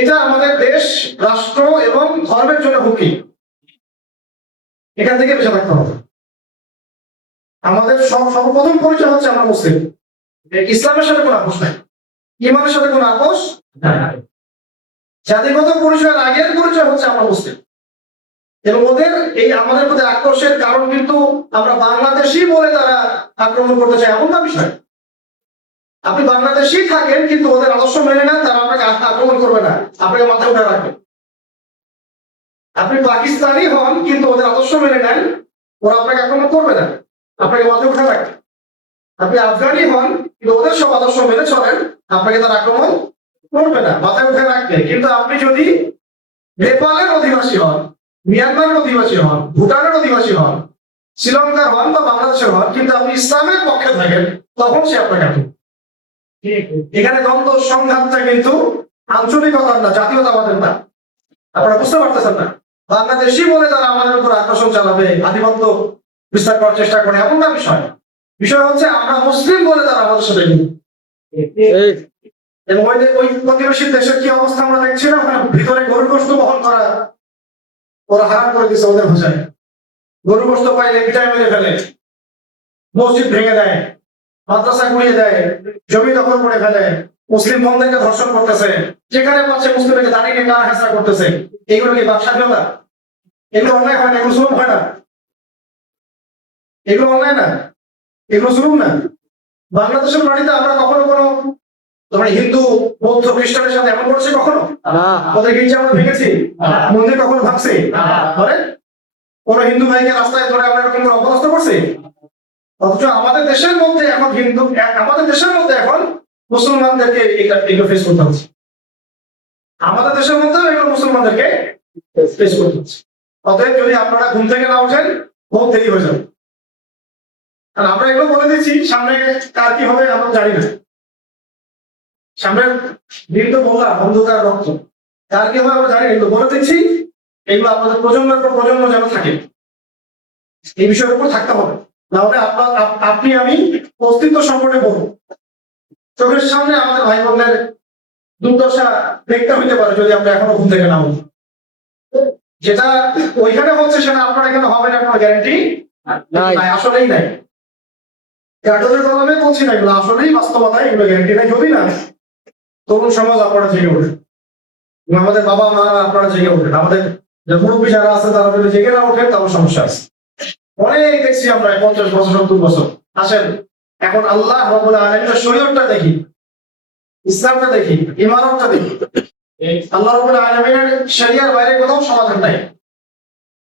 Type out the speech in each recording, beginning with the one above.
এটা আমাদের দেশ, রাষ্ট্র এবং ধর্মের জন্য হুমকি। এখান থেকে বেঁচে থাকতে হবে। আমাদের সব সর্বপ্রথম পরিচয় হচ্ছে আমরা মুসলিম। ইসলামের সাথে কোনো আপোষ নাই। ইমানের সাথে কোনো আপোষ জাতিগত পরিচয়ের আগের পরিচয় হচ্ছে আমরা মুসলিম। এবং ওদের এই আমাদের প্রতি আক্রোশের কারণ কিন্তু আমরা বাংলাদেশি বলে তারা আক্রমণ করতে চায় এমন না বিষয়। আপনি বাংলাদেশি থাকেন, কিন্তু ওদের আদর্শ মেনে নেন, তারা আপনাকে আক্রমণ করবে না। আপনাকে মাথায় উঠে রাখবে। আপনি পাকিস্তানি হন, কিন্তু ওদের আদর্শ মেনে নেন, ওরা আপনাকে আক্রমণ করবে না। আপনাকে মাথায় উঠে রাখবে। আপনি আফগানি হন, কিন্তু ওদের সব আদর্শ মেনে চলেন, আপনাকে তার আক্রমণ করবে না। মাথায় উঠে রাখবে। কিন্তু আপনি যদি নেপালের অধিবাসী হন, মিয়ানমারের অধিবাসী হন, ভুটানের অধিবাসী হন, শ্রীলঙ্কার হন বা বাংলাদেশের হন, কিন্তু আপনি ইসলামের পক্ষে থাকেন, তখন সে আপনাকে এখানে দ্বন্দ্ব সংঘাতটা কিন্তু আঞ্চলিকতার না জাতীয়তাবাদের না। আপনারা বুঝতে পারতেছেন না। বাংলাদেশি বলে তারা আমাদের উপর আকর্ষণ চালাবে আধিপত্য বিস্তার করার চেষ্টা করে এমন না বিষয়। বিষয় হচ্ছে আমরা মুসলিম বলে তারা আমাদের সাথে। এবং ওই ওই প্রতিবেশী দেশের কি অবস্থা আমরা দেখছি না? ওখানে ভিতরে গরু গোষ্ঠ বহন করা ওরা হারাম করে দিচ্ছে ওদের ভাষায়। গরু গোষ্ঠ পাইলে পিটায় মেরে ফেলে। মসজিদ ভেঙে দেয়। মাদ্রাসা গুড়িয়ে দেয় জমি দখল করে ফেলে মুসলিম বন্ধুকে ধর্ষণ করতেছে যেখানে পাচ্ছে মুসলিমকে দাঁড়িয়ে টানা হেঁচড়া করতেছে। এগুলো কি স্বাধীনতা এগুলো অন্যায় হয় না এগুলো জুলুম হয় না? এগুলো অন্যায় না? এগুলো জুলুম না? বাংলাদেশের মাটিতে আমরা কখনো কোনো তোমার হিন্দু বৌদ্ধ খ্রিস্টানের সাথে এমন করছি কখনো? ওদের গির্জা আমরা ভেঙেছি? মন্দির কখনো ধরে কোন হিন্দু ভাইকে রাস্তায় ধরে আমরা এরকম করে অপদস্থ করছি? অথচ আমাদের দেশের মধ্যে এখন হিন্দু, আমাদের দেশের মধ্যে এখন মুসলমানদেরকে এটা এগুলো ফেস করতে হচ্ছে। আমাদের দেশের মধ্যে এগুলো মুসলমানদেরকে ফেস করতে হচ্ছে। অতএব যদি আপনারা ঘুম থেকে না ওঠেন, বহুত দেরি হয়ে যাবে। আর আমরা এগুলো বলে দিচ্ছি, সামনে কার কি হবে আমরা জানি না। সামনের দিন তো বললাম অন্ধকার রক্ত। কার কি হবে আমরা জানি কিন্তু বলে দিচ্ছি, এগুলো আপনাদের প্রজন্মের পর প্রজন্ম যেন থাকে। এই বিষয়ের উপর থাকতে হবে। নাহলে আপনার আপনি আমি অস্তিত্ব সংকটে পড়ব চোখের সামনে আমাদের ভাই বোনদের দুর্দশা দেখতে হইতে পারে যদি আমরা এখনও ঘুম থেকে না উঠি। যেটা ওইখানে হচ্ছে সেটা আপনার এখানে হবে না কোনো গ্যারান্টি নাই। আসলেই নাই। কাগজের কলমে বলছি না এগুলো আসলেই বাস্তবতায় এগুলো গ্যারান্টি নাই যদি না তরুণ সমাজ আপনারা জেগে এবং আমাদের বাবা মা আপনারা জেগে ওঠেন। আমাদের যে মুরব্বী যারা আছে তারা যদি জেগে না ওঠেন তাহলে সমস্যা আছে। অনেক দেখছি আমরা পঞ্চাশ বছর সত্তর বছর। আসেন এখন আল্লাহ রবুল আলমের শরীয়তটা দেখি ইসলামটা দেখি ইমারতটা দেখি। আল্লাহ রবুল আলমিনের শরিয়ার বাইরে কোথাও সমাধান নাই।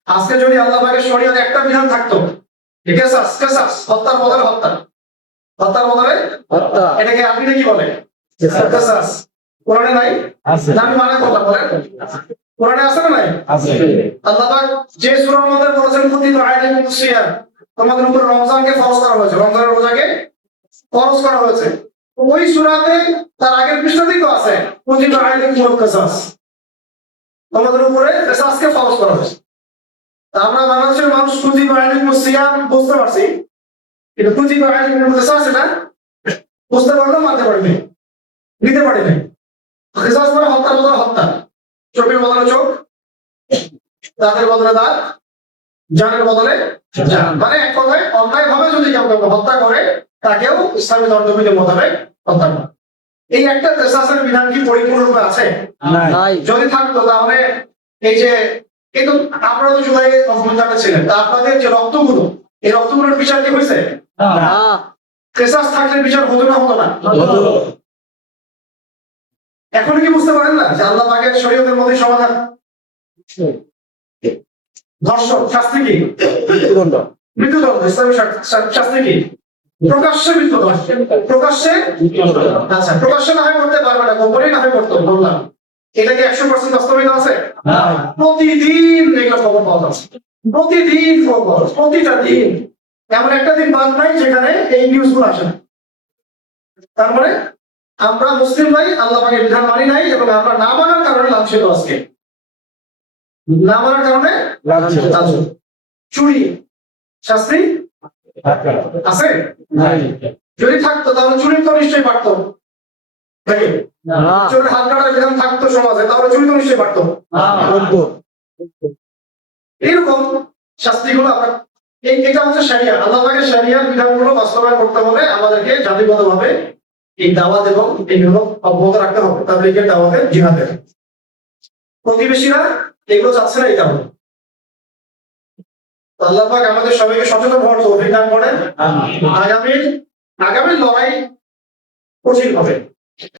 আজকে যদি আল্লাহ পাকের শরীয়ত একটা বিধান থাকতো কেসাস কেসাস হত্যার বদলে হত্যা। হত্যার বদলে এটাকে আপনি কি বলে কেসাস কোরআনে নাই? আমি মানে কথা বলেন। কোরআনে আছে না নাই? আল্লাহ পাক যে সূরার মধ্যে বলেছেন কুতিবা আলাইকুম সিয়াম। তোমাদের উপর রমজানকে ফরজ করা হয়েছে। রমজানের রোজাকে ফরজ করা হয়েছে। ওই সূরাতে তার আগের পৃষ্ঠাতেই তো আছে কুতিবা আলাইকুম কিসাস। তোমাদের উপরে কিসাসকে ফরজ করা হয়েছে। আমরা বাংলাদেশের মানুষ কুতিবা আলাইকুম সিয়াম বুঝতে পারছি কিন্তু কুতিবা আলাইকুম কিসাস এটা বুঝতে পারলেও মানতে পারিনি নিতে পারিনি। কিসাস মানে হত্যার বদলে হত্যা। চোখের বদলে চোখ দাঁতের বদলে দাঁত জানের বদলে মানে এক কথায় অন্যায় ভাবে যদি কেউ কাউকে হত্যা করে তাকেও ইসলামী দণ্ডবিধি মোতাবেক হত্যা করে। এই একটা কেসাসের বিধান কি পরিপূর্ণরূপে আছে? যদি থাকতো তাহলে এই যে কিন্তু আপনারা তো জুলাই অভ্যুত্থানে ছিলেন তা আপনাদের যে রক্তগুলো এই রক্তগুলোর বিচার কি হয়েছে? না। কেসাস থাকলে বিচার হতো না হতো না? এখন কি বুঝতে পারেন না যে আল্লাহ পাকের শরীয়তের মধ্যে সমাধান? ধর্ষণ শাস্তি কি? মৃত্যুদণ্ড। শা- শাস্তি কি? প্রকাশ্যে মৃত্যুদণ্ড। প্রকাশ্যে? আচ্ছা প্রকাশ্যে না হয় করতে পারবে না গোপনে না হয় করতে বললাম। এটা কি একশো পার্সেন্ট বাস্তবিত আছে? প্রতিদিন এগুলো খবর পাওয়া যাচ্ছে। প্রতিদিন খবর প্রতিটা দিন। এমন একটা দিন বাদ নাই যেখানে এই নিউজগুলো আসে না। তার মানে আমরা মুসলিম ভাই আল্লাহ পাকের বিধান মানি নাই এবং আমরা না মানার কারণে লাঞ্ছিত আজকে। না মানার কারণে চুরি শাস্তি আছে? যদি থাকতো তাহলে চুরি তো নিশ্চয়ই পারতো চোরের হাত কাটার বিধান থাকতো সমাজে তাহলে চুরি তো নিশ্চয়ই পারতো করব এইরকম শাস্তিগুলো আমরা এই এটা হচ্ছে সারিয়া আল্লাহ পাকের সারিয়ার বিধানগুলো বাস্তবায়ন করতে হলে আমাদেরকে জাতিগতভাবে এই দাওয়াত এবং এইগুলো অব্যাহত রাখতে হবে। তাবলিগের দাওয়াতের জিহাদের প্রতিবেশীরা এগুলো চাচ্ছে না এই কারণে আল্লাহ পাক আমাদের সবাইকে সচেতন হওয়ার তৌফিক দান করেন। আগামীর আগামীর লড়াই কঠিন হবে।